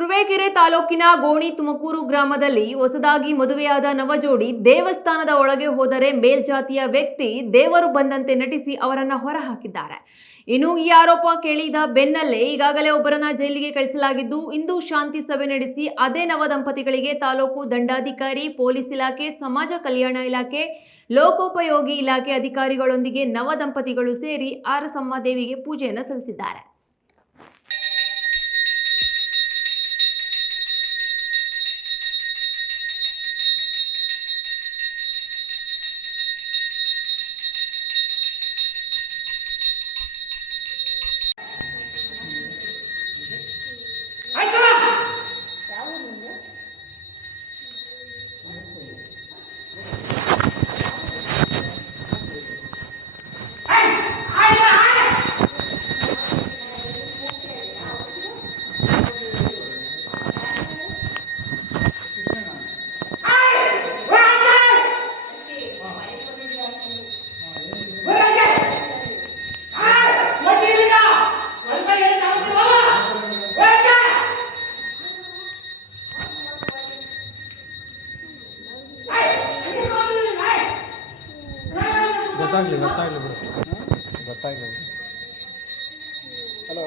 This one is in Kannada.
ತುರುವೇಕೆರೆ ತಾಲೂಕಿನ ಗೋಣಿ ತುಮಕೂರು ಗ್ರಾಮದಲ್ಲಿ ಹೊಸದಾಗಿ ಮದುವೆಯಾದ ನವಜೋಡಿ ದೇವಸ್ಥಾನದ ಒಳಗೆ ಹೋದರೆ ಮೇಲ್ಜಾತಿಯ ವ್ಯಕ್ತಿ ದೇವರು ಬಂದಂತೆ ನಟಿಸಿ ಅವರನ್ನ ಹೊರಹಾಕಿದ್ದಾರೆ. ಇನ್ನು ಈ ಆರೋಪ ಕೇಳಿದ ಬೆನ್ನಲ್ಲೇ ಈಗಾಗಲೇ ಒಬ್ಬರನ್ನ ಜೈಲಿಗೆ ಕಳಿಸಲಾಗಿದ್ದು, ಇಂದು ಶಾಂತಿ ಸಭೆ ನಡೆಸಿ ಅದೇ ನವ ದಂಪತಿಗಳಿಗೆ ತಾಲೂಕು ದಂಡಾಧಿಕಾರಿ, ಪೊಲೀಸ್ ಇಲಾಖೆ, ಸಮಾಜ ಕಲ್ಯಾಣ ಇಲಾಖೆ, ಲೋಕೋಪಯೋಗಿ ಇಲಾಖೆ ಅಧಿಕಾರಿಗಳೊಂದಿಗೆ ನವ ದಂಪತಿಗಳು ಸೇರಿ ಆರಸಮ್ಮ ದೇವಿಗೆ ಪೂಜೆಯನ್ನು ಸಲ್ಲಿಸಿದ್ದಾರೆ. ಗೊತ್ತಾಗ್ಲಿ ಬಿಡು. ಹಲೋ.